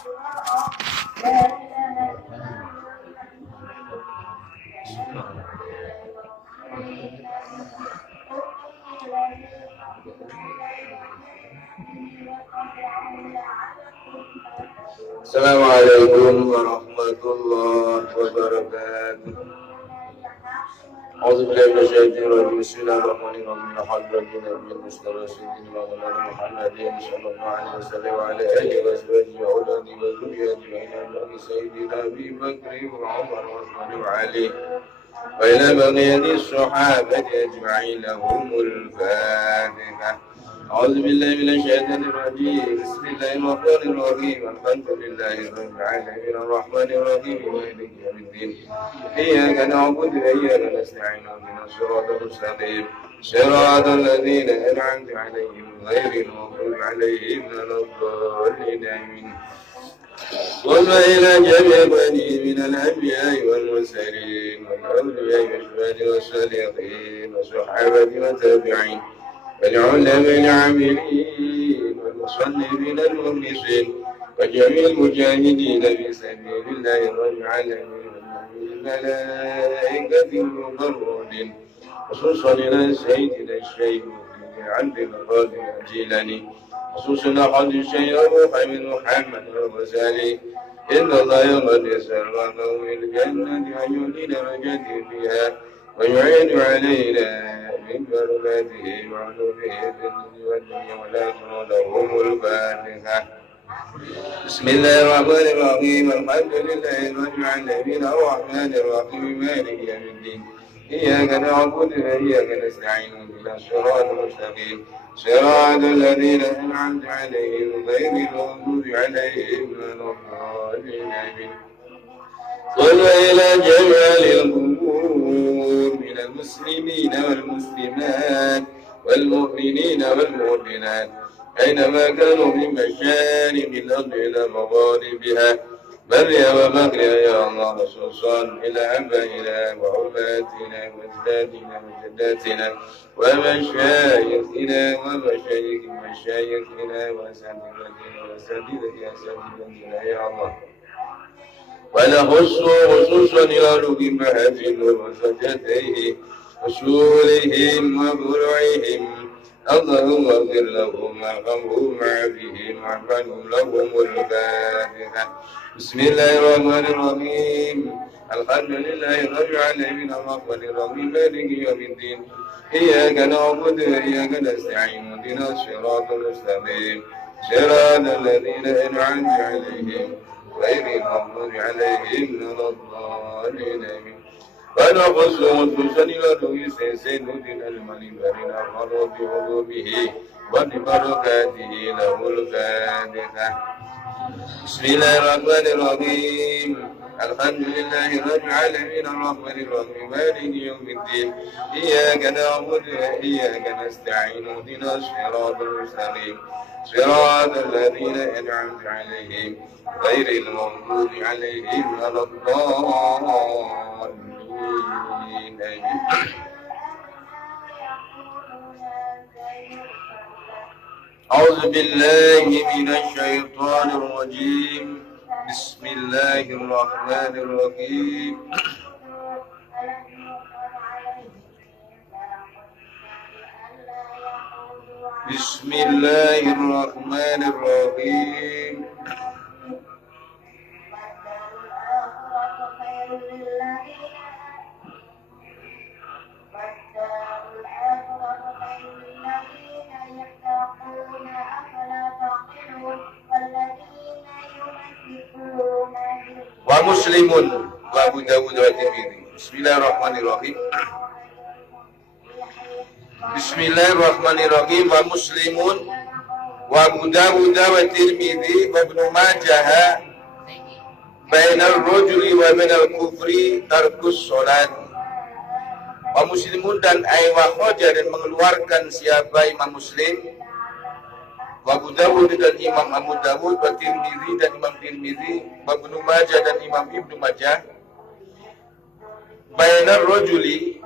Assalamualaikum warahmatullahi wabarakatuh. A'udzubillahi minasyaitonir rajim. Bismillahirrahmanirrahim. Alhamdulillahi rabbil alamin. Muhammadin sallallahu alaihi wasallam wa ala alihi wa sahbihi wa auladi wa dzurriyyati wa ila sayyidina Abi Bakr wa Umar wa Uthman wa Ali wa ila baqiyati as-sahabati ajma'in lahumul Fatihah. أعوذ بالله من الشيطان الرجيم. بسم الله الرحمن الرحيم. الحمد لله رب العالمين الرحمن الرحيم مالك يوم الدين. إياك نعبد وإياك نستعين اهدنا الصراط المستقيم صراط الذين أنعمت عليهم غير المغضوب عليهم ولا الضالين آمين. وصل إلى جميع بني من الأنبياء والمرسلين والأولياء والشهداء والصالحين والصحابة والتابعين والعلماء العاملين والمصنفين المخلصين وجميع المجاهدين في سبيل الله رب العالمين والملائكة المقربين خصوصا إلى سيدنا الشيخ عبد القادر الجيلاني خصوصا حد الشيخ محمد الغزالي إن الله قد يسره الجنة أن يولد رجل فيها ويعين علينا من بركاته وعلومه في الدنيا والآخرة لهم الفاتحة. بسم الله الرحمن الرحيم. الحمد لله رب العالمين الرحمن الرحيم مالك يوم الدين. إياك نعبد وإياك نستعين اهدنا الصراط المستقيم صراط الذين أنعمت عليهم غير المغضوب عليهم ولا الضالين آمين. صل إلى جميع القبور من المسلمين والمسلمات والمؤمنين والمؤمنات أينما كانوا من مشارق الأرض إلى مغاربها برها ومغربها يا الله خصوصا إلى أبائنا وعماتنا وأجدادنا وجداتنا ومشايخنا ومشايخ مشايخنا وأساتذتنا وأساتذتنا يا الله. ونخص خصوصا إلى أمهات وزوجاتيه أصولهم وفروعهم اللهم اغفر لهم وارحمهم وعافهم واعفهم لهم الفاتحة. بسم الله الرحمن الرحيم. الحمد لله رب العالمين الرحمن الرحيم مالك يوم الدين. إياك نعبد وإياك نستعين اهدنا الصراط المستقيم صراط الذين أنعمت عليهم غير المغضوب عليهم ولا الضالين آمين. ونخص خصوصا إلى رئيس سيدنا الملك بين الغرب بعلومه وببركاته له الفاتحة. بسم الله الرحمن الرحيم. الحمد لله رب العالمين الرحمن الرحيم مالك يوم الدين. إياك نعبد وإياك نستعين اهدنا الصراط المستقيم صراط الذين أنعمت عليهم غير المغضوب عليهم ولا الضالين آمين. أعوذ بالله من الشيطان الرجيم. بسم الله الرحمن الرحيم. بسم الله الرحمن الرحيم. Wa Muslimun wa Abu Dawud wa Tirmidzi. Bismillahirrahmanirrahim. Bismillahirrahmanirrahim. Wa Muslimun wa Abu Dawud wa Tirmidzi wa Ibnu Majah bainal rajuli wa minal kufri tarkus salat. Wa Muslimun dan wa kharaja dan mengeluarkan siapa Imam Muslim wa Abu Dawud dan Imam Abu Dawud, wa Tirmidzi dan Imam Tirmidzi, wa Ibnu Majah dan Imam Ibnu Majah, bainar rajuli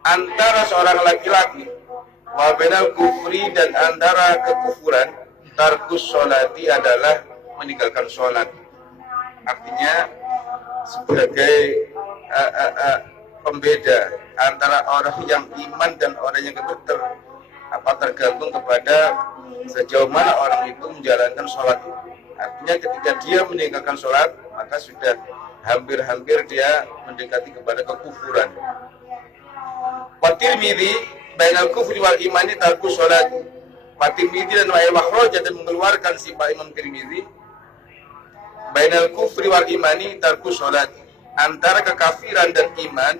antara seorang laki-laki, wa bainal kufri dan antara kekufuran, tarkus sholati adalah meninggalkan sholat. Artinya sebagai pembeda antara orang yang iman dan orang yang kafir tergantung kepada sejauh mana orang itu menjalankan sholat itu. Artinya ketika dia meninggalkan sholat, maka sudah hampir-hampir dia mendekati kepada kekufuran. Wa Tirmidzi bainal kufri wal imani tarkus sholat. Wa Tirmidzi dan wa makhrajah dan mengeluarkan si Pak Imam Tirmidzi bainal kufri wal imani tarkus sholat, antara kekafiran dan iman.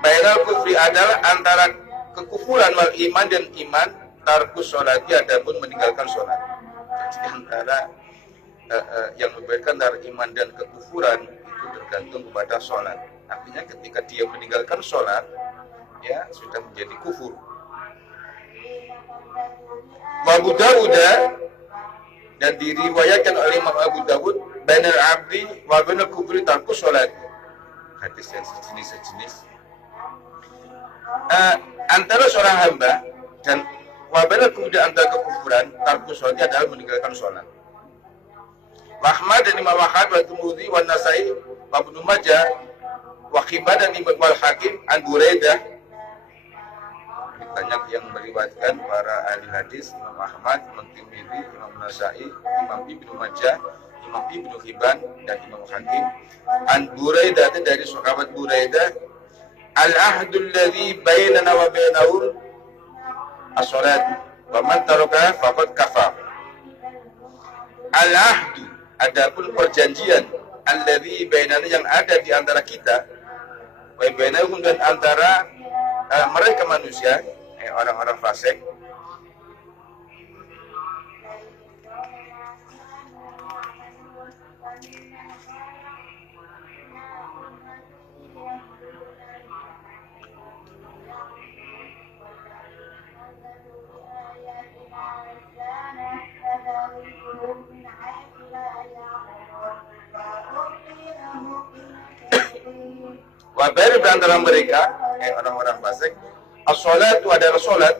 Bainal kufri adalah antara kekufuran wal iman dan iman, tarkus sholati adapun meninggalkan sholat. Jadi antara yang membedakan antara iman dan kekufuran itu tergantung kepada sholat. Artinya ketika dia meninggalkan sholat, ya sudah menjadi kufur. Wa Abu Dawud dan diriwayatkan oleh Imam Abu Dawud bainal abdi wa bainal kufri tarkus sholat. Hadis yang sejenis. Antara seorang hamba dan wabala kemudian antara kekufuran tarkus sholat adalah meninggalkan sholat. Ahmad dan Imam Ahmad wa Tirmidzi wa Nasai wa Ibnu Majah wa Hibban dan Imam Al-Hakim an Buraidah. Banyak yang meriwayatkan para ahli hadis, Imam Ahmad, Imam Tirmidzi, Imam Nasai, Imam Ibnu Majah, Imam Ibnu Hibban dan Imam Hakim an Buraidah, dari sahabat Buraidah, al-ahdul ladzi bainana wa bainahum as-salat wa man taraka faqad kafar. Al-ahdu adapun perjanjian alladzi bainana yang ada di antara kita wa bainahum dan antara mereka manusia, orang-orang fasik, wabair di antara mereka, orang-orang fasik, as-sholatu adalah sholat,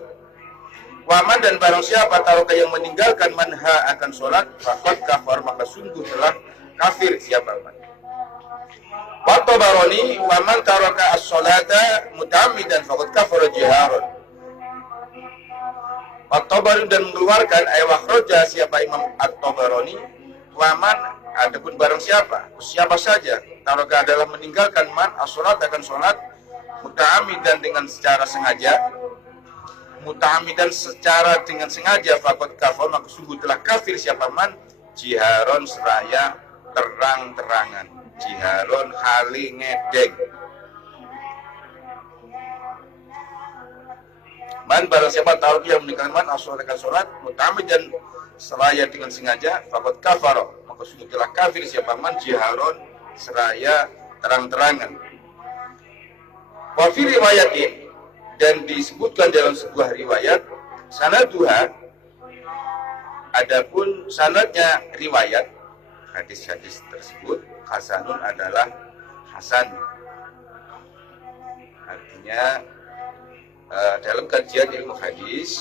waman dan barang siapa taroka yang meninggalkan manha akan sholat, faqad kafar maka sungguh telah kafir siapa man. Wa Tabarani waman taroka as-sholata muta'ammidan faqad kafara jiharon. Wa Tabarani dan mengeluarkan ayat siapa Imam At-Tabarani, waman adapun barang siapa saja taroka adalah meninggalkan man as-sholat akan sholat muta'ammidan dengan secara sengaja, muta'ammidan secara dengan sengaja, faqad kafar maka sungguh telah kafir siapa man, jiharon seraya terang-terangan, jiharon hali ngedeng. Man barang siapa tahu yang meninggalkan man as-sholat akan sholat muta'ammidan seraya dengan sengaja, faqad kafar maka sungguh telah kafir siapa man, jiharon seraya terang-terangan. Wa fi riwayatin dan disebutkan dalam sebuah riwayat sanaduha adapun sanadnya riwayat hadis-hadis tersebut hasanun adalah hasan. Artinya dalam kajian ilmu hadis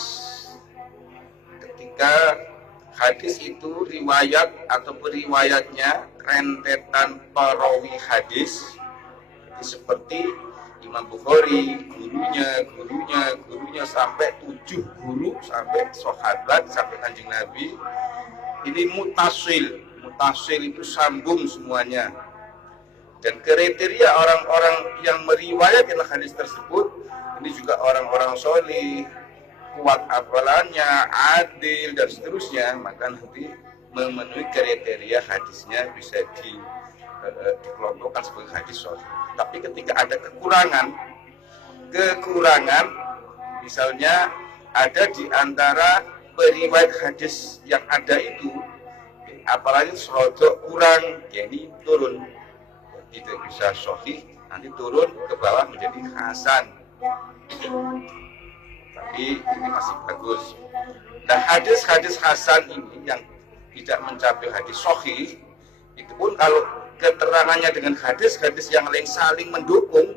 ketika hadis itu riwayat atau riwayatnya rentetan perawi hadis seperti Imam Bukhari, gurunya sampai 7 guru, sampai sahabat, sampai Kanjeng Nabi. Ini mutasil itu sambung semuanya. Dan kriteria orang-orang yang meriwayatkan hadis tersebut ini juga orang-orang solih, kuat hafalannya, adil dan seterusnya, maka nanti memenuhi kriteria hadisnya bisa dikelompokkan sebagai hadis sahih. Tapi ketika ada kekurangan, misalnya ada di antara periwayat hadis yang ada itu, apalagi serodok kurang, yakni turun, tidak bisa sahih, nanti turun ke bawah menjadi hasan. Tapi ini masih bagus. Nah, hadis-hadis hasan ini yang tidak mencapai hadis sahih, itu pun kalau keterangannya dengan hadis-hadis yang lain saling mendukung,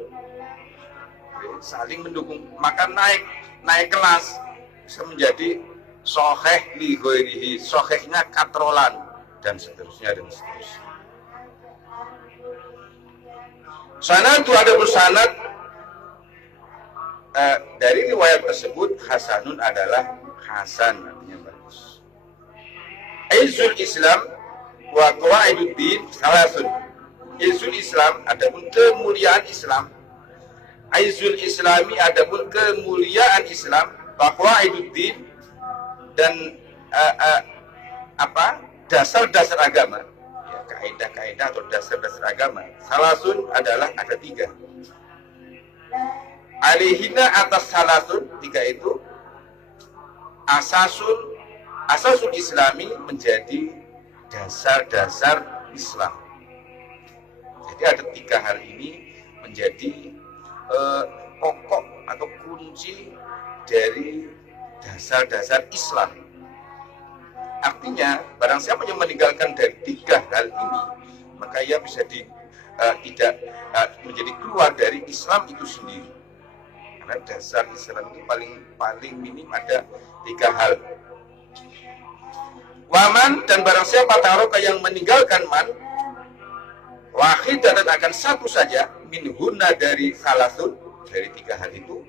maka naik kelas. bisa menjadi sahih li ghairihi, sahihnya katrolan dan seterusnya dan seterusnya. Sanad ada bersanad dari riwayat tersebut hasanun adalah hasan, artinya bagus. Izul Islam wa qawaiduddin salasun. Izul Islam adapun kemuliaan Islam. Aizul Islami adapun kemuliaan Islam, wa qawaiduddin dan dasar-dasar agama, ya, kaidah-kaidah atau dasar-dasar agama. Salasun adalah ada 3. Alihina atas salasun 3 itu asasul Islami menjadi dasar-dasar Islam. Jadi ada 3 hal ini menjadi pokok atau kunci dari dasar-dasar Islam. Artinya barang siapa yang meninggalkan dari 3 hal ini, maka ia bisa tidak menjadi keluar dari Islam itu sendiri. Karena dasar Islam ini paling minim ada 3 hal. Waman, dan barang siapa taroka yang meninggalkan man wahidatan akan satu saja minhuna dari salasun, dari 3 hal itu,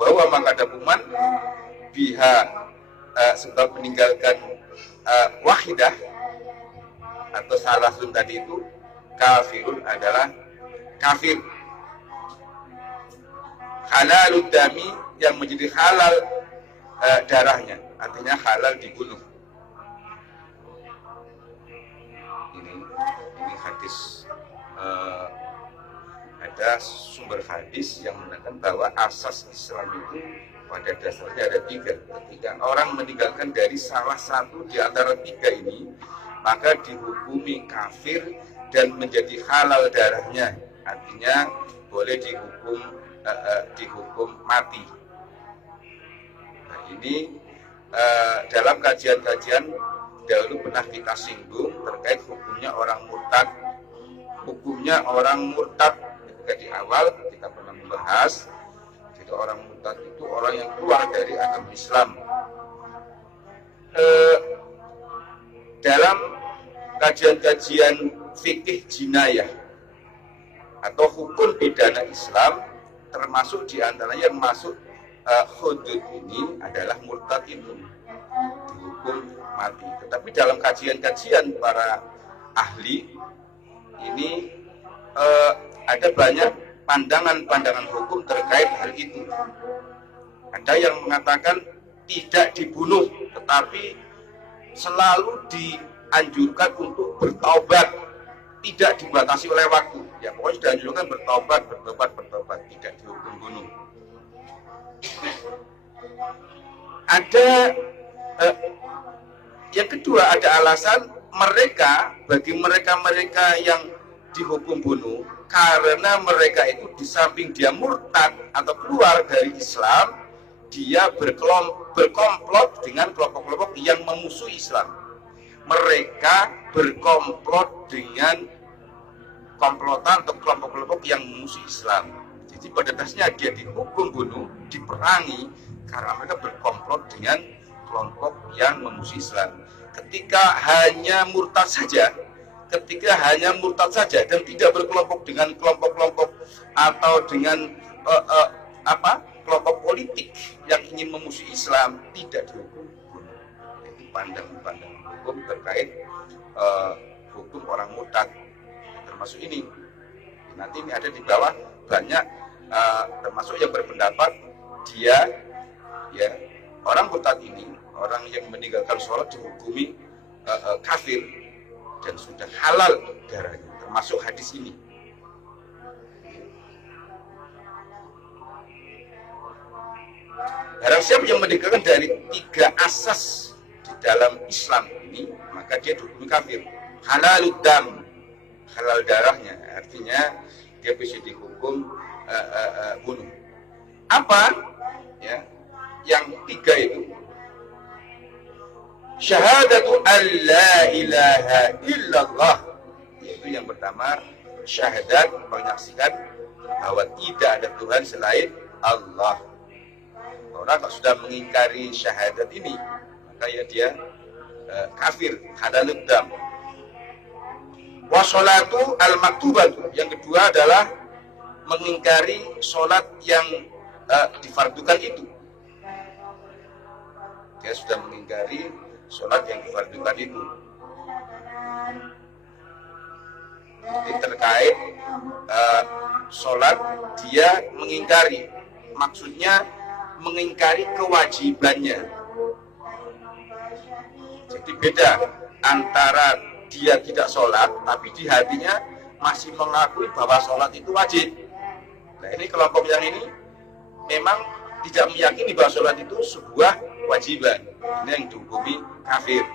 bahwa mengadapuman biha sebab meninggalkan wahidah atau salasun tadi itu, kafirun adalah kafir. Halalud dami, yang menjadi halal darahnya, artinya halal dibunuh. Ini hadis, ada sumber hadis yang mengatakan bahwa asas Islam itu pada dasarnya ada 3. Ketika orang meninggalkan dari salah satu di antara 3 ini, maka dihukumi kafir dan menjadi halal darahnya, artinya boleh dihukum mati. Nah, ini dalam kajian-kajian dahulu pernah kita singgung terkait hukumnya orang murtad. Hukumnya orang murtad ketika di awal kita pernah membahas, jadi orang murtad itu orang yang keluar dari agama Islam. Dalam kajian-kajian fikih jinayah atau hukum pidana Islam, termasuk diantaranya yang masuk hudud ini adalah murtad itu dihukum mati. Tetapi dalam kajian-kajian para ahli ini ada banyak pandangan-pandangan hukum terkait hal itu. Ada yang mengatakan tidak dibunuh, tetapi selalu dianjurkan untuk bertaubat, tidak dibatasi oleh waktu. Ya pokoknya dianjurkan bertaubat, tidak dihukum bunuh. Ada yang kedua, ada alasan bagi mereka yang dihukum bunuh, karena mereka itu di samping dia murtad atau keluar dari Islam, dia berkomplot dengan kelompok-kelompok yang memusuhi Islam. Mereka berkomplot dengan komplotan atau kelompok-kelompok yang memusuhi Islam. Jadi pada dasarnya dia dihukum bunuh, diperangi karena mereka berkomplot dengan kelompok yang memusuhi Islam. Ketika hanya murtad saja dan tidak berkelompok dengan kelompok-kelompok atau dengan kelompok politik yang ingin memusuhi Islam, tidak dihukum bunuh. Itu pandangan hukum terkait hukum orang murtad, termasuk ini. Nanti ini ada di bawah banyak termasuk yang berpendapat dia, ya, orang murtad ini, orang yang meninggalkan sholat dihukumi kafir dan sudah halal darahnya, termasuk hadis ini. Barang siapa yang meninggalkan dari 3 asas di dalam Islam ini, maka dia dihukumi kafir. Halalud dam, halal darahnya, artinya dia bisa dihukum bunuh. Apa? Ya, yang 3 itu. Syahadatu an la ilaha illallah, yaitu yang pertama syahadat, menyaksikan bahwa tidak ada Tuhan selain Allah. Orang kalau sudah mengingkari syahadat ini, maka ya dia kafir, halalud dam. Wa sholatu al-maktubatu, yang kedua adalah mengingkari sholat yang difardukan itu. Dia sudah mengingkari sholat yang difardukan itu. Jadi terkait sholat dia mengingkari, maksudnya mengingkari kewajibannya. Jadi beda antara dia tidak sholat tapi di hatinya masih mengakui bahwa sholat itu wajib. Nah ini kelompok yang ini memang tidak meyakini bahwa sholat itu sebuah kewajiban. Ini yang dihukumi kafir.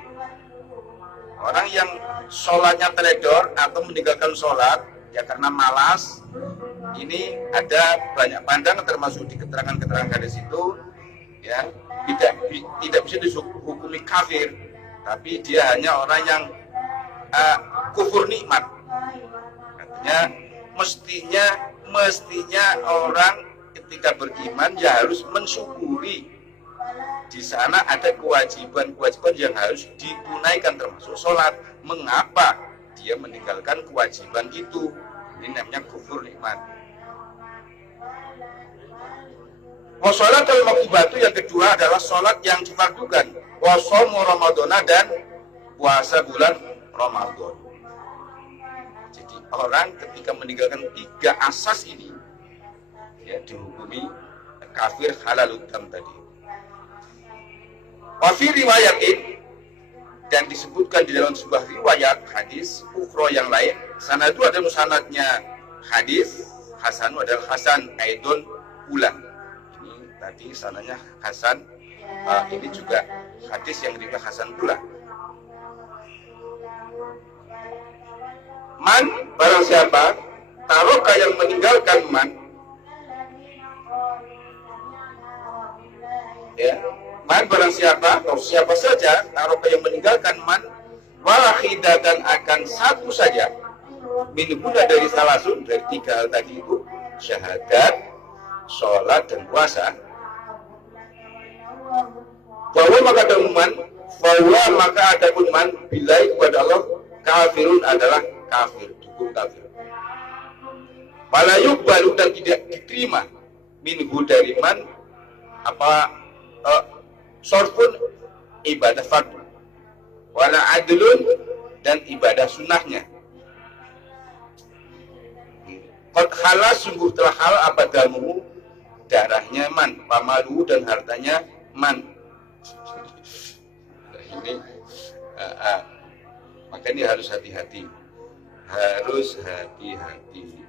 Orang yang sholatnya teledor atau meninggalkan sholat ya karena malas, ini ada banyak pandangan termasuk di keterangan-keterangan hadis itu, ya tidak bisa dihukumi kafir, tapi dia hanya orang yang kufur nikmat. Artinya mestinya orang ketika beriman ya harus mensyukuri di sana ada kewajiban-kewajiban yang harus ditunaikan termasuk sholat. Mengapa dia meninggalkan kewajiban itu? Ini namanya kufur nikmat. Wassalatul maktubatu, yang kedua adalah sholat yang difardukan. Wassomu Ramadana, dan puasa bulan Ramadan. Jadi orang ketika meninggalkan tiga asas ini ya dihukumi kafir halalud dam tadi. Wafi riwayatin, dan disebutkan di dalam sebuah riwayat hadis ukhra yang lain, sanadu adalah sanadnya hadis, hasanu adalah hasan aidon pula. Ini tadi sanadnya hasan, ini juga hadis yang diriwayatkan hasan pula. Man, barang siapa taroka yang meninggalkan man, ya, man barang siapa atau siapa saja taroka yang meninggalkan man walahidatan akan satu saja minhuna dari salasun, dari tiga hal tadi itu, syahadat, sholat, dan puasa. Bahwa maka ada man, bahwa maka ada pun man bilai kepada Allah kafirun adalah kafir, hukum kafir. Malayuk baru dan tidak diterima minhu dari man sorfun ibadah fardu, wala adlun dan ibadah sunnahnya. Qad halas, sungguh telah hal abadamu darahnya man, pamalu dan hartanya man. Nah, ini makanya harus hati-hati,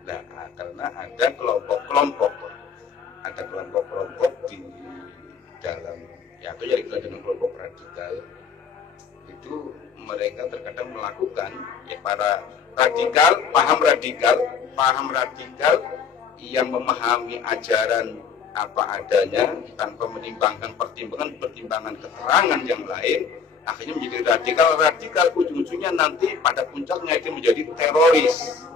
nah, karena ada kelompok-kelompok di dalam ya, atau yang dikenal dengan kelompok radikal itu, mereka terkadang melakukan ya para paham radikal yang memahami ajaran apa adanya tanpa menimbangkan pertimbangan keterangan yang lain, akhirnya menjadi radikal ujung-ujungnya nanti pada puncaknya itu menjadi teroris.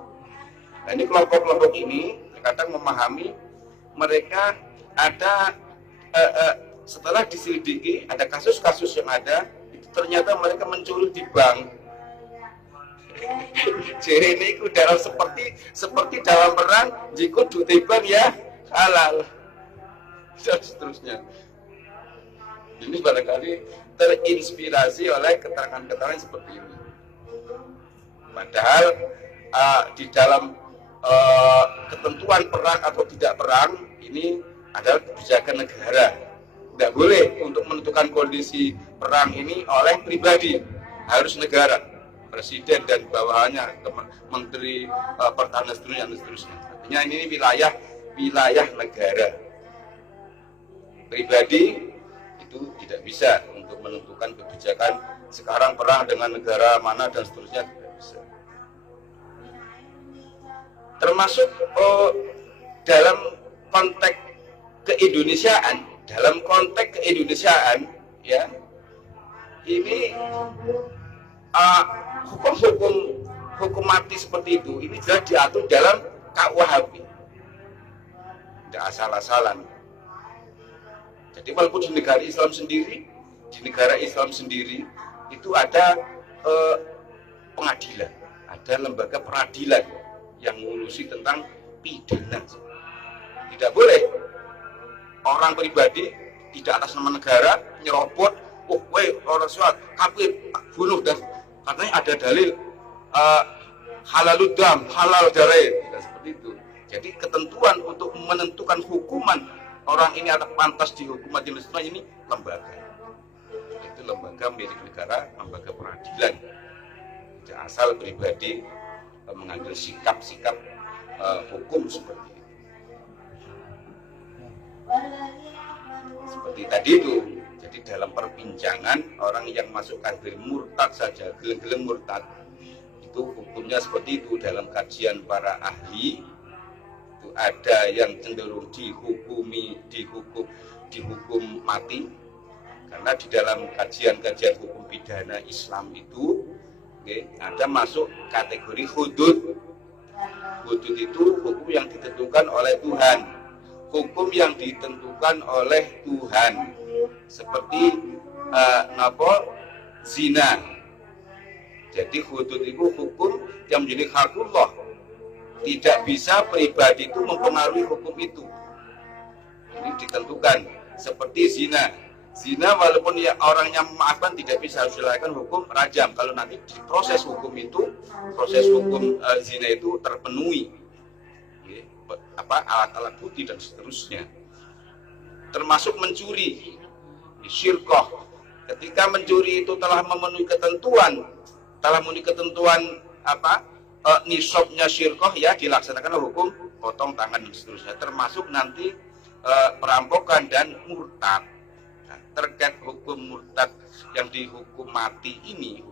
Nah, ini kelompok-kelompok ini terkadang memahami, mereka ada setelah diselidiki ada kasus-kasus yang ada itu ternyata mereka mencuri di bank. Jadi ini dalam seperti dalam perang jika di bank ya halal dan seterusnya. Ini barangkali terinspirasi oleh keterangan-keterangan seperti ini. Padahal di dalam ketentuan perang atau tidak perang ini adalah kebijakan negara. Tidak boleh untuk menentukan kondisi perang ini oleh pribadi, harus negara, presiden dan bawahannya, menteri pertahanan dan seterusnya. Artinya ini wilayah negara. Pribadi itu tidak bisa untuk menentukan kebijakan sekarang perang dengan negara mana dan seterusnya, tidak bisa. Termasuk dalam konteks keindonesiaan, ya, ini hukum mati seperti itu ini jelas diatur dalam KUHP, tidak asal-asalan. Jadi walaupun di negara Islam sendiri itu ada pengadilan, ada lembaga peradilan yang mengurusi tentang pidana. Tidak boleh orang pribadi tidak atas nama negara nyerobot, orang sholat, kafir, bunuh, dan katanya ada dalil halaludam, halal darah, tidak seperti itu. Jadi ketentuan untuk menentukan hukuman orang ini atau pantas dihukum mati ini lembaga. Itu lembaga milik negara, lembaga peradilan. Tidak asal pribadi mengambil sikap-sikap hukum seperti itu. Seperti tadi itu. Jadi dalam perbincangan orang yang masuk kafir murtad saja, geleng-geleng murtad, itu hukumnya seperti itu. Dalam kajian para ahli itu ada yang cenderung dihukum mati, karena di dalam kajian-kajian hukum pidana Islam itu ada masuk kategori hudud. Hudud itu hukum yang ditentukan oleh Tuhan, hukum yang ditentukan oleh Tuhan, seperti zina. Jadi hudud itu hukum yang menjadi hakullah, tidak bisa pribadi itu mempengaruhi hukum itu. Ini ditentukan seperti zina. Zina walaupun ya orangnya memaafkan tidak bisa, harus dilakukan hukum rajam. Kalau nanti di proses hukum itu, zina itu terpenuhi alat-alat bukti dan seterusnya. Termasuk mencuri, syirkoh. Ketika mencuri itu telah memenuhi ketentuan nisabnya syirkoh, ya dilaksanakan hukum potong tangan dan seterusnya. Termasuk nanti perampokan dan murtad. Nah, terkait hukum murtad yang dihukum mati ini,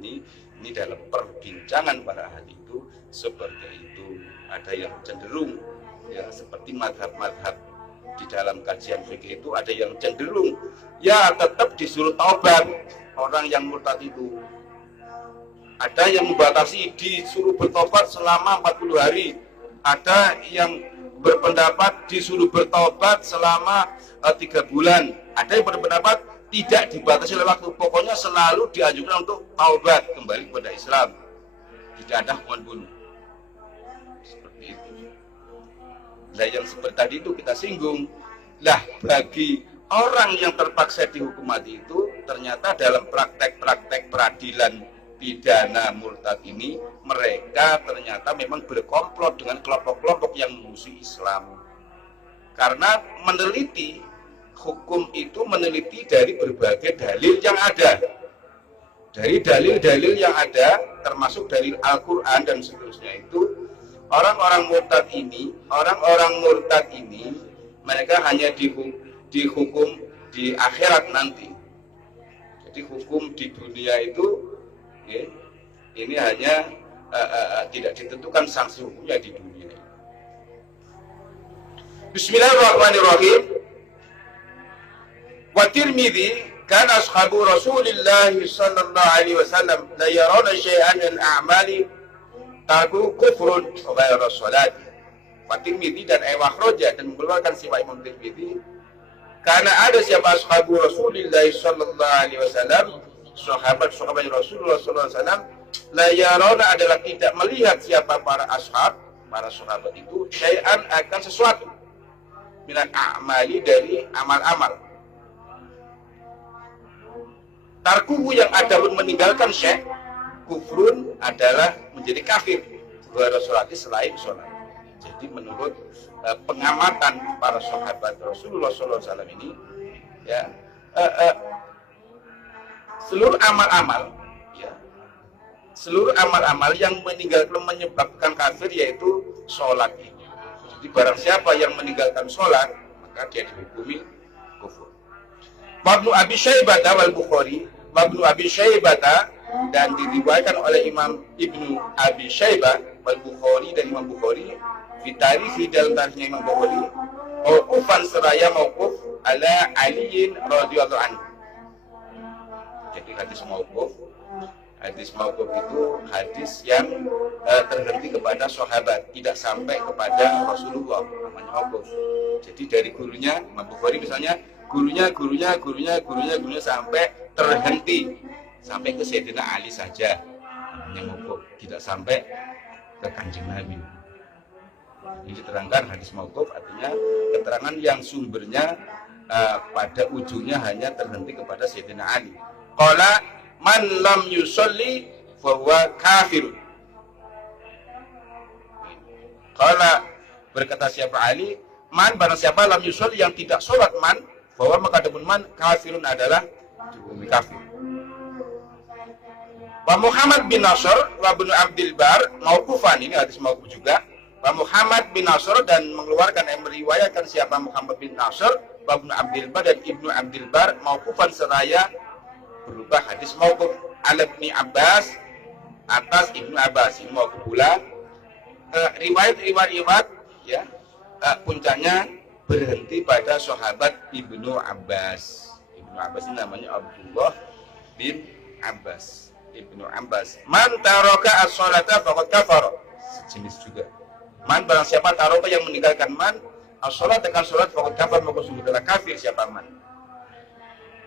ini dalam perbincangan para ahli itu seperti itu. Ada yang cenderung ya seperti madhab-madhab di dalam kajian fikih itu, ada yang cenderung ya tetap disuruh taubat orang yang murtad itu. Ada yang membatasi disuruh bertobat selama 40 hari. Ada yang berpendapat disuruh bertobat selama 3 bulan. Ada yang berpendapat tidak dibatasi oleh waktu. Pokoknya selalu dianjurkan untuk taubat, kembali kepada Islam. Tidak ada hukuman bunuh. Seperti itu. Nah, yang seperti tadi itu kita singgung. Lah, bagi orang yang terpaksa dihukum mati itu, ternyata dalam praktek-praktek peradilan pidana murtad ini, mereka ternyata memang berkomplot dengan kelompok-kelompok yang memusuhi Islam. Karena meneliti hukum itu meneliti dari berbagai dalil yang ada. Dari dalil-dalil yang ada, termasuk dalil Al-Quran dan seterusnya itu, orang-orang murtad ini, mereka hanya dihukum di akhirat nanti. Jadi hukum di dunia itu, ini hanya tidak ditentukan sanksi hukumnya di dunia. Bismillahirrahmanirrahim. Wa Tirmidzi kana ashabu Rasulillah sallallahu alaihi wasallam la yarawna syai'an min a'mali taku kufrun wa ghayra salat. Wa Tirmidzi dan Akhraja dan mengeluarkan sifat Imam Tirmidzi, karena ada siapa ashabu Rasulillah sallallahu alaihi wasallam, sahabat Rasulullah sallallahu alaihi wasallam, la yarawna adalah tidak melihat siapa para sahabat itu syai'an akan sesuatu minan a'mali dari amal-amal. Tarkuhu yang ada pun meninggalkan syekh, kufrun adalah menjadi kafir, bahwa sholat selain sholat. Jadi menurut pengamatan para sahabat Rasulullah SAW ini, ya seluruh amal-amal yang menyebabkan kafir yaitu sholat ini. Jadi barang siapa yang meninggalkan sholat, maka dia dihukumi kufur. Ibnu Abi Syaibah wal Bukhari, Ibnu Abi Syaibah dan diriwayatkan oleh Imam Ibnu Abi Syaibah wal Bukhari dan Imam Bukhari fi tarihi dalam tarikhnya Imam Bukhari, mauqufan seraya mauquf ala Ali radhiyallahu anhu. Jadi hadis mauquf itu hadis yang terhenti kepada sahabat, tidak sampai kepada Rasulullah, namanya mauquf. Jadi dari gurunya Imam Bukhari misalnya gurunya sampai terhenti sampai ke Sayyidina Ali saja yang mauquf, tidak sampai ke Kanjeng Nabi. Ini diterangkan hadis mauquf artinya keterangan yang sumbernya pada ujungnya hanya terhenti kepada Sayyidina Ali. Qala man lam yusolli fahuwa kafirun. Qala berkata siapa Ali, man barang siapa lam yusolli yang tidak sholat man, bahwa maka adapun man kafirun adalah dihukumi kafir. Wa Muhammad bin Nasr wa Ibnu Abdul Bar mauqufan, ini hadis mauquf juga. Wa Muhammad bin Nasr dan mengeluarkan yang meriwayatkan siapa Muhammad bin Nasr wa Ibnu Abdul Bar dan Ibnu Abdul Bar mauqufan seraya berupa hadis mauquf ala Ibnu Abbas atas Ibnu Abbas. Ini mauquf pula. Riwayat ya puncaknya berhenti pada sahabat Ibnu Abbas. Ibnu Abbas ini namanya Abdullah bin Abbas. Ibnu Abbas. Man taraka as-salata faqad kafara. Sejenis juga. Man barang siapa taraka yang meninggalkan man as-salat akan salat faqad kafara maka sungguh telah kafir siapa man.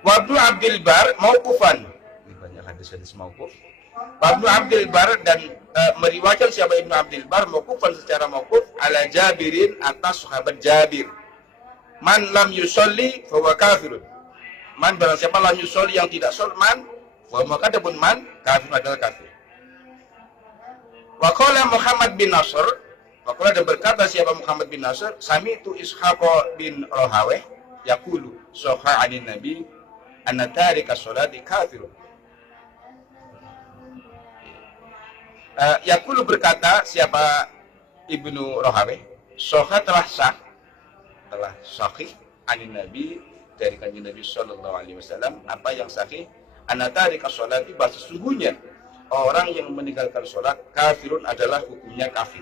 Wa Ibnu Abdul Bar mauqufan. Ini banyak hadis-hadis mauquf. Wa Ibnu Abdul Bar dan meriwayatkan siapa Ibnu Abdul Bar mauqufan secara mauquf ala Jabirin atas sahabat Jabir. Man lam yusolli fahuwa kafirun. Man barang siapa lam yusolli yang tidak sholat man, bahwa maka adapun man kafir adalah kafir. Wa qala Muhammad bin Nasr, wa qala dan berkata siapa Muhammad bin Nasr, sami'tu Ishaq bin Rahaweh yaqulu sahha 'anin nabi anna tarika sholati kafirun. Yaqulu berkata siapa Ibnu Rahaweh, sahha telah sahih 'anin nabi dari kanjeng Nabi sallallahu alaihi wasallam. Apa yang sahih? Anna tarika sholati, bahwa sesungguhnya orang yang meninggalkan sholat kafirun adalah hukumnya kafir.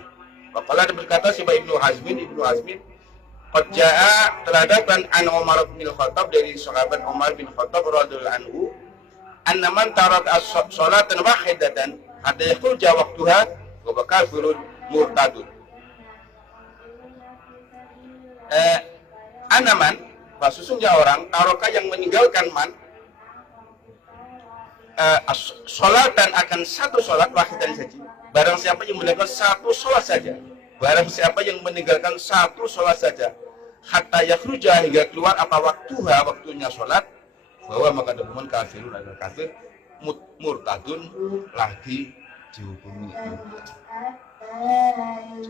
Maka ada berkata siapa Ibnu Hazmin qad jaa telah datang an Umar bin Khattab dari sahabat Umar bin Khattab radhiyallahu anhu anna man taraka sholatan wahidatan hatta yakhruja waqtuha wa kafirun murtadun. Anaman, bahwa sesungguhnya orang taraka yang meninggalkan man sholatan akan satu sholat wahidan saja. Barang siapa yang meninggalkan satu sholat saja, barang siapa yang meninggalkan satu sholat saja, hatta yakhruja hingga keluar apa waktunya sholat, bahwa maka demikian kafirun adalah kafir, murtadun lagi dihukumi murtad.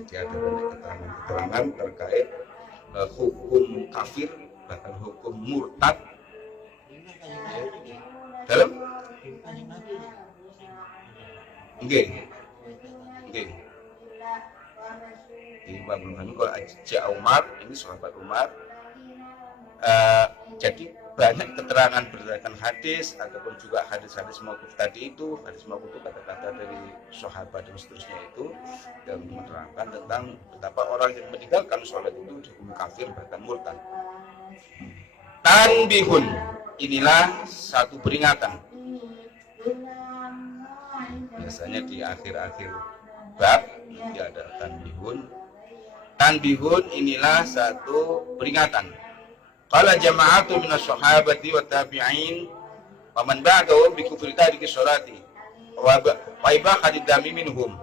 Jadi ada banyak keterangan terkait hukum kafir bahkan hukum murtad dalam Nggih. Di Imam Bukhari kalau Aja Umar, ini sahabat Umar. Jadi banyak keterangan berdasarkan hadis ataupun juga hadis-hadis mauquf tadi itu. Hadis mauquf itu kata-kata dari sahabat dan seterusnya itu dan menerangkan tentang betapa orang yang meninggalkan sholat itu dihukum kafir bahkan murtad. Tanbihun, inilah satu peringatan. Biasanya di akhir-akhir bab nanti ada tanbihun. Tanbihun inilah satu peringatan. Qala jama'atu minas sahabati wa tabi'in wa man ba'dahum bi kufri tariki sholati wa ibahati dami minhum.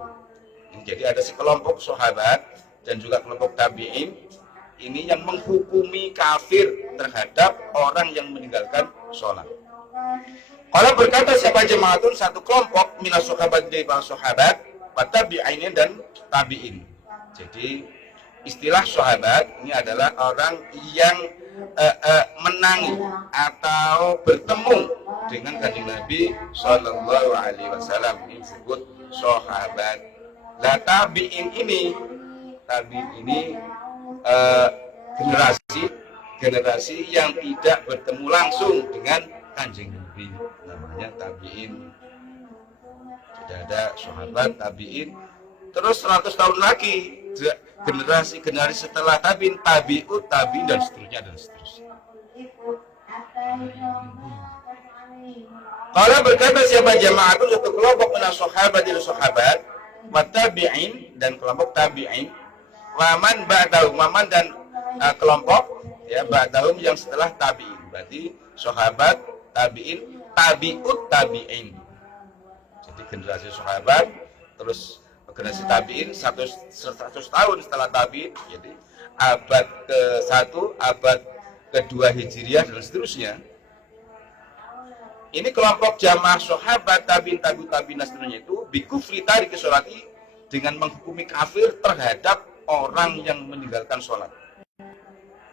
Jadi ada sekelompok sahabat dan juga kelompok tabi'in ini yang menghukumi kafir terhadap orang yang meninggalkan sholat. Kalau berkata siapa jama'atun satu kelompok minas sahabat dari para sahabat, tabi'in dan tabi'in. Jadi istilah sahabat ini adalah orang yang menangi atau bertemu dengan kanjeng Nabi Sallallahu Alaihi Wasallam, ini disebut sahabat. Lah tabi'in ini generasi yang tidak bertemu langsung dengan kanjeng Nabi, namanya tabi'in. Jadi ada sahabat tabi'in, terus 100 tahun lagi generasi setelah tabi'in, tabi'ut, tabi'in dan seterusnya. Kalau berkata siapa jamaah itu satu kelompok minas sahabat dari sahabat, wa tabi'in dan kelompok tabi'in, waman ba'dahum, waman dan kelompok ya ba'dahum yang setelah tabi'in. Berarti sahabat, tabi'in, tabi'ut tabi'in. Jadi generasi sahabat, terus generasi tabi'in 100 tahun setelah tabi'in, jadi abad ke-1, abad ke-2 Hijriah dan seterusnya. Ini kelompok jamaah sahabat, tabi'in, tabi'ut tabi'in dan seterusnya itu bikufri tariki sholati, dengan menghukumi kafir terhadap orang yang meninggalkan sholat.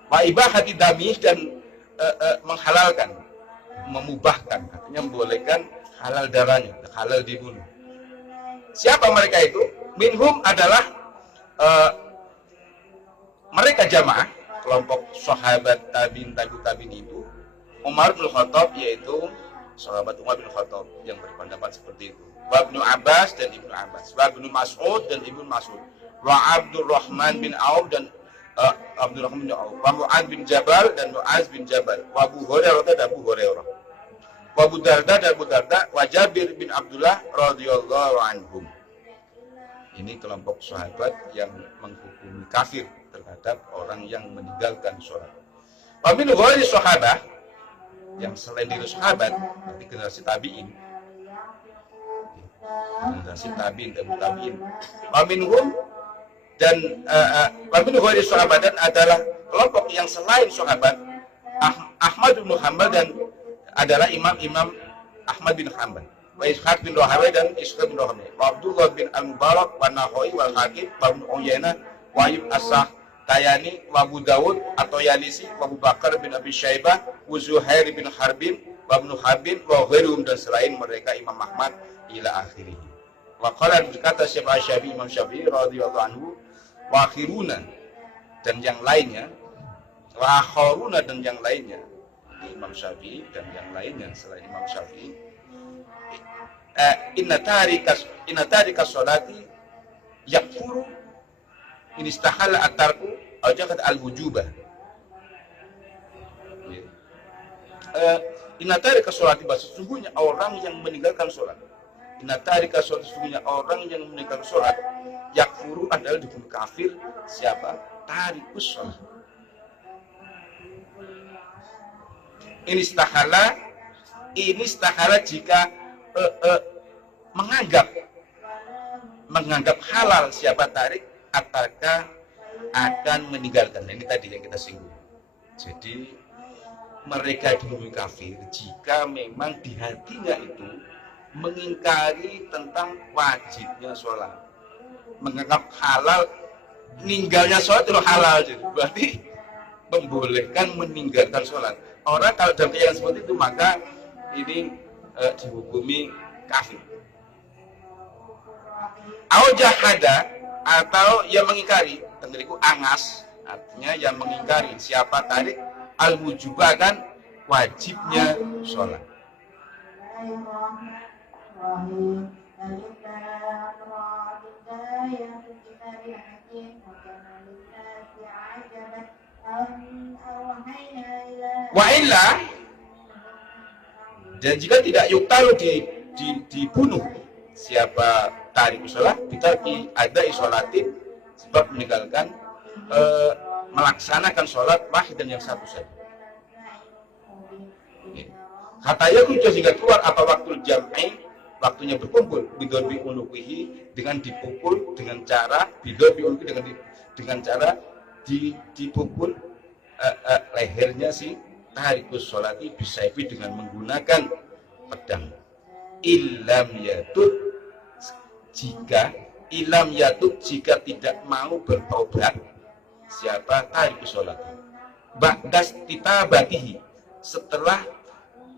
Wa ibahati dami, dan menghalalkan, memubahkan, artinya membolehkan halal darahnya, halal dibunuh. Siapa mereka itu? Minhum adalah mereka jamaah, kelompok sahabat tabi'in, tabi'ut tabi'in itu Umar bin Khattab, yaitu sahabat Umar bin Khattab yang berpendapat seperti itu. Wa Ibnu Abbas dan Ibnu Abbas, wa Ibnu Mas'ud dan Ibnu Mas'ud, wa Abdurrahman bin Auf dan Abdurrahman bin Auf, wa Mu'adz bin Jabal dan Mu'adz bin Jabal, wa Abu Hurairah dan Abu Hurairah, wa Abu Darda dan Abu Darda, wa Jabir bin Abdullah radhiyallahu anhum. Ini kelompok sahabat yang menghukumi kafir terhadap orang yang meninggalkan sholat. Wa min ghairi sahabah, yang selain dari sahabat, berarti generasi tabi'in, generasi tabi'in, tabi'in. Wa minhum, dan wa min ghairi sahabat, dan adalah kelompok yang selain sahabat, Ahmad bin Hanbal, dan adalah imam-imam Ahmad bin Hanbal, wa Ishaq bin Rahawai dan Ishaq bin Rahawai, wa Abdullah bin Al-Mubarak, wa Nakhai wal Hakim, wa Ibnu Uyainah, wa Ayub As-Sakhtiyani, wa Abu Dawud atau Yalisi, wa Abu Bakar bin Abi Syaibah, wa Zuhair bin Harbin, wa Ibnu Habib, wa ghairuhum, dan selain mereka Imam Ahmad ila akhirih. Wa qala, berkata Syekh Asy-Syafi'i, Imam Syafi'i radhiyallahu anhu, wa akhiruna, dan yang lainnya, wa akharuna, dan yang lainnya, Imam Syafi'i dan yang lainnya selain Imam Syafi'i, inna tarika sholati yakfuru in istahala at-tarku aw jahat al-wujubah. Inna tarika sholati, sesungguhnya orang yang meninggalkan sholat, inna tarika sholati, sesungguhnya orang yang meninggalkan sholat, yakfuru adalah dihukum kafir. Siapa? Tarikus sholat. Ini istahala jika menganggap halal siapa tarik, ataukah akan meninggalkan. Nah, ini tadi yang kita singgung. Jadi mereka dihukumi kafir jika memang di hatinya itu mengingkari tentang wajibnya sholat, menganggap halal, ninggalnya sholat itu halal, jadi berarti membolehkan meninggalkan sholat. Orang kalau dalam keadaan seperti itu, maka ini dihukumi kafir. Au jahada, atau yang mengingkari, tentu angas, artinya yang mengingkari siapa tarik al-wujubah, kan wajibnya sholat. Wa illa, dan jika tidak yuktalu dibunuh siapa tarik sholat, bitarki ada isolatin, sebab meninggalkan melaksanakan sholat wahid dan yang satu saja. Katanya kunci sehingga keluar apa waktu jam'i, waktunya berkumpul, bidorbi unukihi, dengan dipukul dengan cara bidorbi unukihi, dengan cara dipukul lehernya si tarikus sholati bisaifi, dengan menggunakan pedang. Ilam yatub, jika tidak mau bertaubat siapa tarikus sholati, ba'das titabatihi, setelah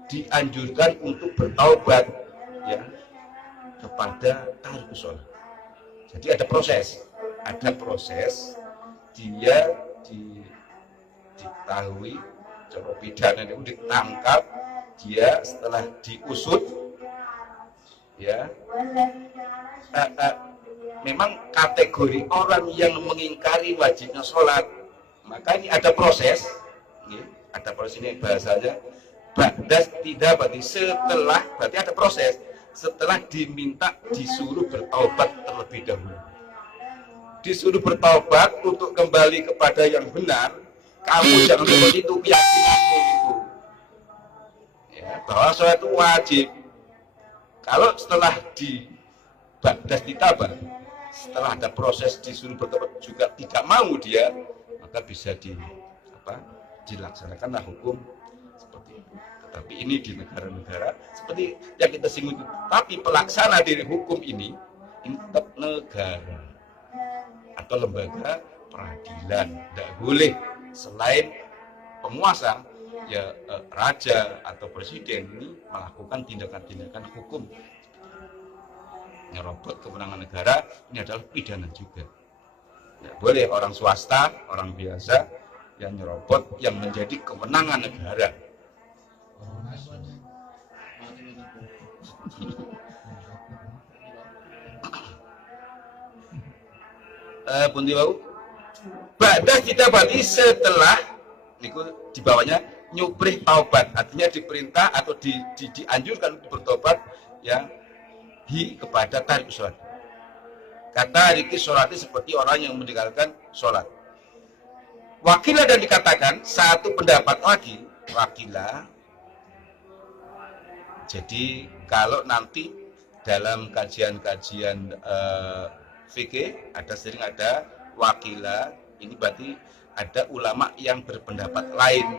dianjurkan untuk bertaubat ya kepada tarikus sholat. Jadi ada proses dia diketahui cara pidana itu, ditangkap dia, setelah diusut ya memang kategori orang yang mengingkari wajibnya sholat, maka ini ada proses ya, ada proses, ini bahasanya ba'das tidak, berarti setelah, berarti ada proses setelah diminta, disuruh bertaubat terlebih dahulu, disuruh bertaubat untuk kembali kepada yang benar. Kamu jangan seperti itu, keyakinanmu itu bahwa sholat itu wajib. Kalau setelah di ba'das ditabah, setelah ada proses disuruh bertobat juga tidak mau dia, maka bisa dilaksanakanlah hukum seperti itu. Tetapi ini di negara-negara seperti yang kita singgung, tapi pelaksana dari hukum ini tetap negara atau lembaga peradilan. Tidak boleh selain penguasa, ya raja atau presiden ini melakukan tindakan-tindakan hukum nyerobot kewenangan negara. Ini adalah pidana juga. Tidak boleh orang swasta, orang biasa yang nyerobot yang menjadi kewenangan negara. Pundi wau ba'da kita berarti setelah niku di bawahnya nyuprih taubat, artinya diperintah atau dianjurkan untuk bertobat ya kepada tarik sholat. Kata riki sholat seperti orang yang meninggalkan sholat. Wakilah dan dikatakan satu pendapat lagi wakilah. Jadi kalau nanti dalam kajian-kajian fikih sering ada wakilah, ini berarti ada ulama yang berpendapat lain.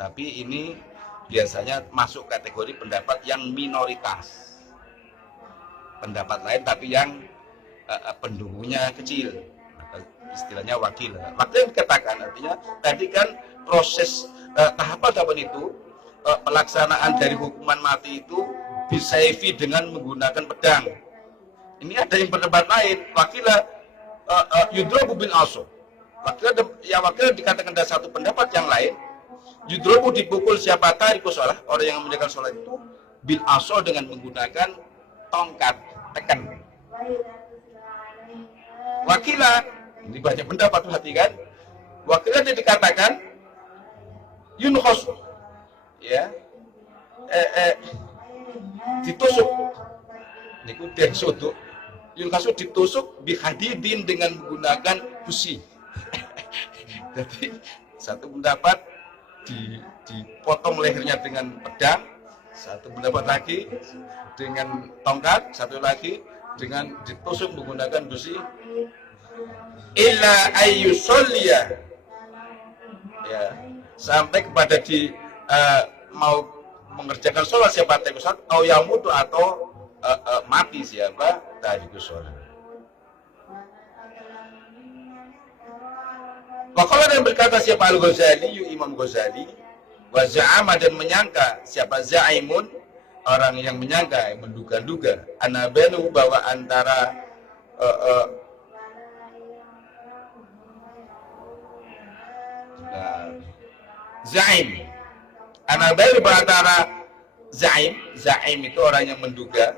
Tapi ini biasanya masuk kategori pendapat yang minoritas. Pendapat lain tapi yang pendukungnya kecil. Istilahnya wakilah. Wakilah dikatakan artinya tadi kan proses tahapan itu pelaksanaan dari hukuman mati itu bisaifi dengan menggunakan pedang. Ini ada yang berpendapat lain. Wakilah yudrobu bil aso. Wakilah dikatakan ada satu pendapat yang lain. Yudrobu dipukul siapa tariku sholat, orang yang menjaga sholat itu bil aso dengan menggunakan tongkat tekan. Wakilah ini banyak pendapat, perhatikan. Wakilah dikatakan yunkhos, ya, ditusuk. Niku suduk. Yunkhos ditusuk bihadidin dengan menggunakan busi. Jadi satu pendapat dipotong lehernya dengan pedang, satu pendapat lagi dengan tongkat, satu lagi dengan ditusuk menggunakan busi. Illa ayyusolliya, ya, sampai kepada mau mengerjakan sholat siapa tariku sholat, atau yamutu atau mati siapa tariku sholat. Maka dan berkata siapa Al-Ghazali, Imam Ghazali, wa za'ama dan menyangka siapa za'imun, orang yang menyangka, yang menduga-duga, anabenu bahwa antara za'im, anabenu bahwa antara za'im itu orang yang menduga,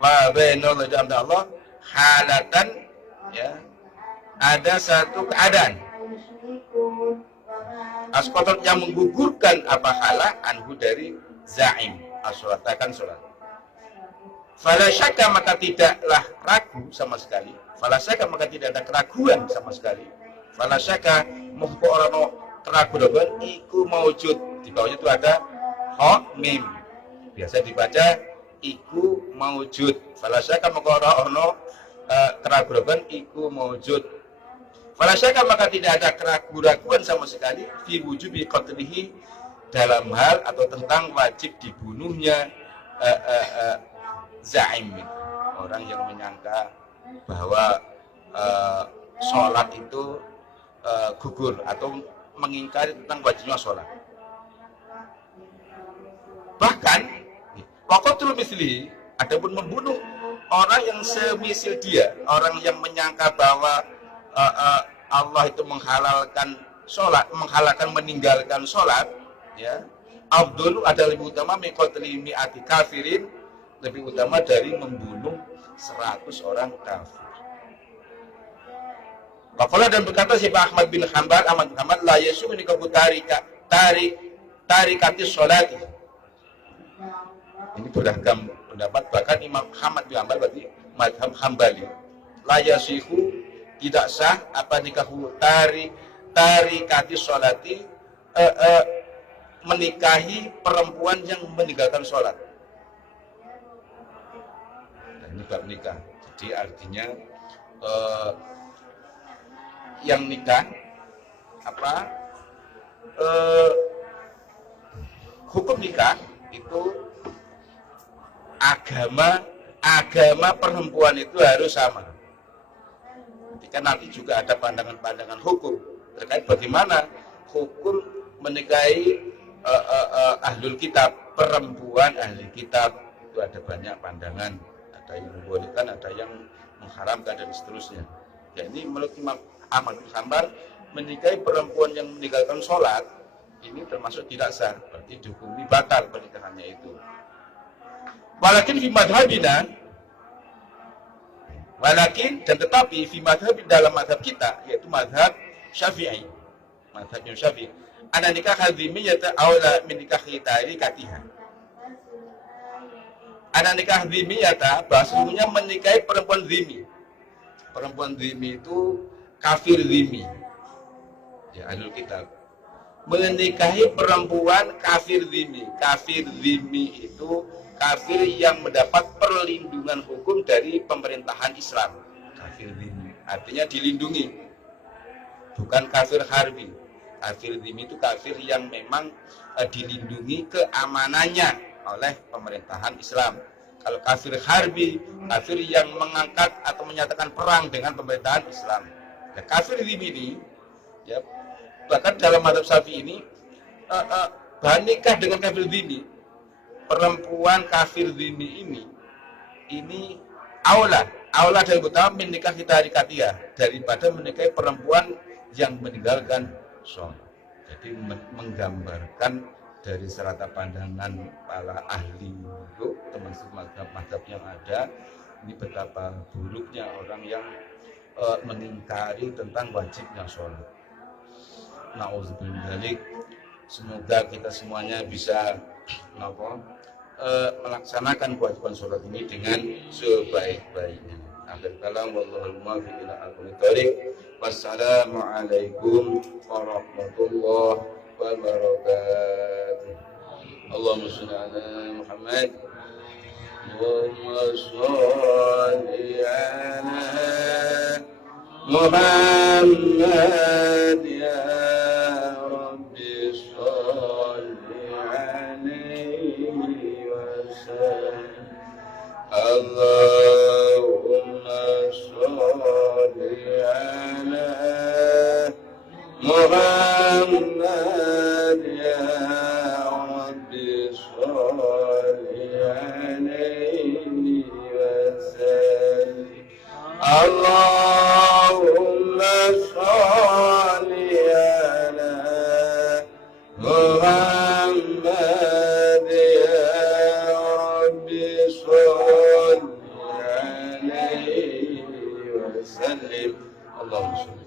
wa bainallah dan Allah halatan, ya, ada satu keadaan askotot yang menggugurkan apa halah anhu dari za'im asolatakan sholat. Fala syakka maka tidaklah ragu sama sekali. Fala syakka maka tidak ada keraguan sama sekali. Fala syakka mungko orang keraguan iku maujud. Di bawahnya itu ada ha mim. Biasa dibaca iku maujud. Fala syakka maka orang keraguan iku maujud. Fala syakka maka tidak ada keraguan sama sekali fi wujubi qatlihi dalam hal atau tentang wajib dibunuhnya za'im, orang yang menyangka bahwa sholat itu gugur atau mengingkari tentang wajibnya sholat. Bahkan waqatul misli, adapun membunuh orang yang semisil dia, orang yang menyangka bahwa Allah itu menghalalkan sholat, menghalalkan meninggalkan sholat, ya, afdalu adalah lebih utama min qatli mi'ati kafirin, lebih utama dari membunuh 100 orang kafir. Waqala dan berkata siapa Ahmad bin Hanbal la yasumu nikahu tarikati sholati. Ini beragam pendapat, bahkan Imam Ahmad bin Hanbal berarti mazhab Hambali. La yasihu, tidak sah apa nikahu tarikati sholati, menikahi perempuan yang meninggalkan sholat. Nah, ini bab nikah. Jadi artinya yang nikah hukum nikah itu agama perempuan itu harus sama. Kan nanti juga ada pandangan-pandangan hukum terkait bagaimana hukum menikahi ahlul kitab, perempuan ahli kitab. Itu ada banyak pandangan, ada yang membolehkan, ada yang mengharamkan dan seterusnya. Ya, ini menurut Imam Ahmad bin Hanbal, menikahi perempuan yang meninggalkan sholat ini termasuk tidak sah, berarti dihukumi batal pernikahannya itu. Walakin fi madhabina, walakin dan tetapi fi madhab dalam madhab kita, yaitu madhab Syafi'i, madhab Imam Syafi'i, ana nikah dzimmiyyah aula min nikah tarikatiha. Ana nikah dzimmiyyah, bahasanya menikahi perempuan dzimmi. Perempuan dzimmi itu kafir dzimmi. Ya, ahlul kitab. Menikahi perempuan kafir dzimmi. Kafir dzimmi itu kafir yang mendapat perlindungan hukum dari pemerintahan Islam. Kafir dzimmi artinya dilindungi, bukan kafir harbi. Kafir dzimmi itu kafir yang memang dilindungi keamanannya oleh pemerintahan Islam. Kalau kafir harbi, kafir yang mengangkat atau menyatakan perang dengan pemerintahan Islam. Ya, kafir dzimmi ini, ya, bahkan dalam mazhab Syafi'i ini bahan nikah dengan kafir dzimmi, perempuan kafir dzimmi ini aula dan utama menikah kita harikatia daripada menikahi perempuan yang meninggalkan sholat. Jadi menggambarkan dari serata pandangan para ahli itu, termasuk mazhab yang ada, ini betapa buruknya orang yang mengingkari tentang wajibnya sholat. Nauzubillah min dzalik. Semoga kita semuanya bisa melaksanakan kewajiban sholat ini dengan sebaik-baiknya. Akhir kalam, wallahul muwaffiq ila aqwamit thoriq. Wassalamualaikum warahmatullahi wabarakatuh. Allahumma shalli ala Muhammad. Allahumma shalli ala Muhammad ya Rabbi shalli alaihi wasallam. Allahumma shalli ala Muhammad ya Rabbi shalli alaihi wasallam. Allahumma shalli ala Muhammad ya Rabbi shalli alaihi wasallam. Allahumma shalli